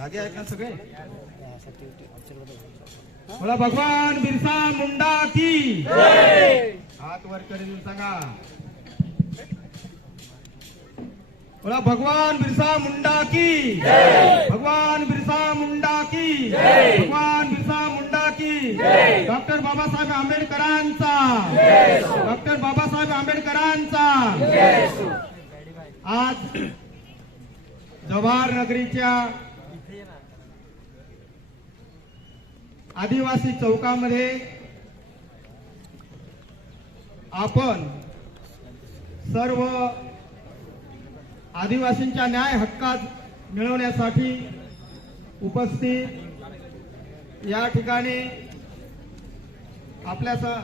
जागे आहेत ना सगळे बोला भगवान बिरसा मुंडा की हात वर करून सांगा। बोला भगवान बिरसा मुंडा की भगवान बिरसा मुंडा की भगवान बिरसा मुंडा की डॉक्टर बाबासाहेब आंबेडकरांचा डॉक्टर बाबासाहेब आंबेडकरांचा आज जवाहर नगरीच्या आदिवासी चौकामध्ये आपण सर्व आदिवासींच्या न्याय हक्कात मिळवण्यासाठी उपस्थित या ठिकाणी आपल्या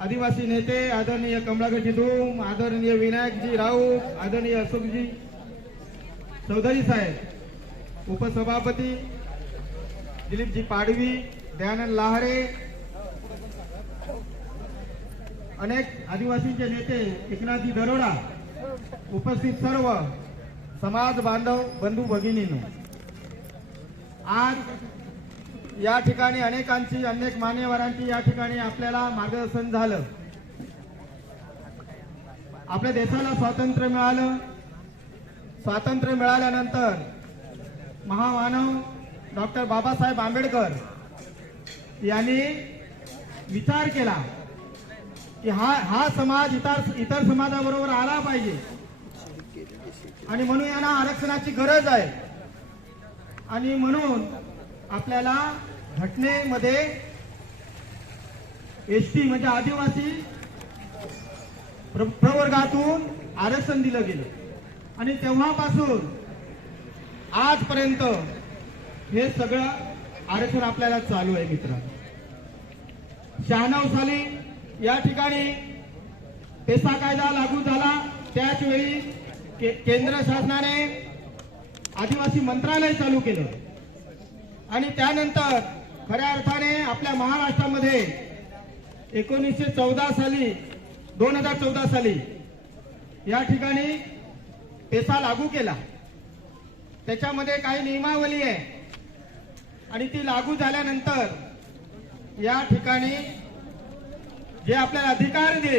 आदिवासी नेते आदरणीय कमलाकरजी धूम आदरणीय विनायकजी राऊत आदरणीय अशोकजी चौधरी साहेब उपसभापती दिलीपजी पाडवी दयानंद लहारे अनेक आदिवासींचे नेते एकनाथजी दरोडा उपस्थित सर्व समाज बांधव बंधू भगिनीनो. आज या ठिकाणी अनेकांची अनेक मान्यवरांची या ठिकाणी आपल्याला मार्गदर्शन झालं. आपल्या देशाला स्वातंत्र्य मिळालं. स्वातंत्र्य मिळाल्यानंतर महामानव डॉक्टर बाबासाहेब आंबेडकर यांनी विचार केला की हा हा समाज इतर इतर समाजाबरोबर आला पाहिजे. आणि म्हणून यांना आरक्षणाची गरज आहे. आणि म्हणून आपल्याला घटनेमध्ये एस टी म्हणजे आदिवासी प्र- प्रवर्गातून आरक्षण दिलं गेलं. आणि तेव्हापासून आजपर्यंत हे सगळं आरक्षण आपल्याला चालू आहे मित्र. शहाण्णव साली या ठिकाणी पेसा कायदा लागू झाला. त्याच वेळी के, केंद्र शासनाने आदिवासी मंत्रालय चालू केलं. आणि त्यानंतर खऱ्या अर्थाने आपल्या महाराष्ट्रामध्ये एकोणीसशे चौदा साली दोन हजार चौदा साली या ठिकाणी पेसा लागू केला. त्याच्यामध्ये काही नियमावली आहे. आणि ती लागू झाल्यानंतर या ठिकाणी जे आपल्याला अधिकार दे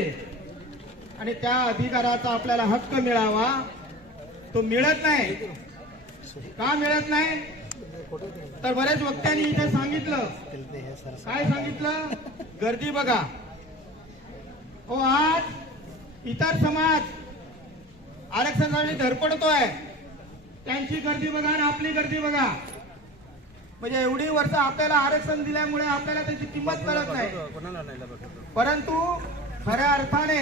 आणि त्या अधिकाराचा आपल्याला हक्क मिळावा तो मिळत नाही. का मिळत नाही? तर बरेच वक्त्यांनी इथे सांगितलं. काय सांगितलं? गर्दी बघा. हो आज इतर समाज आरक्षणासाठी धडपडतोय. त्यांची गर्दी बघा आणि आपली गर्दी बघा. म्हणजे एवढी वर्ष आपल्याला आरक्षण दिल्यामुळे आपल्याला त्याची किंमत कळत नाही. परंतु खऱ्या अर्थाने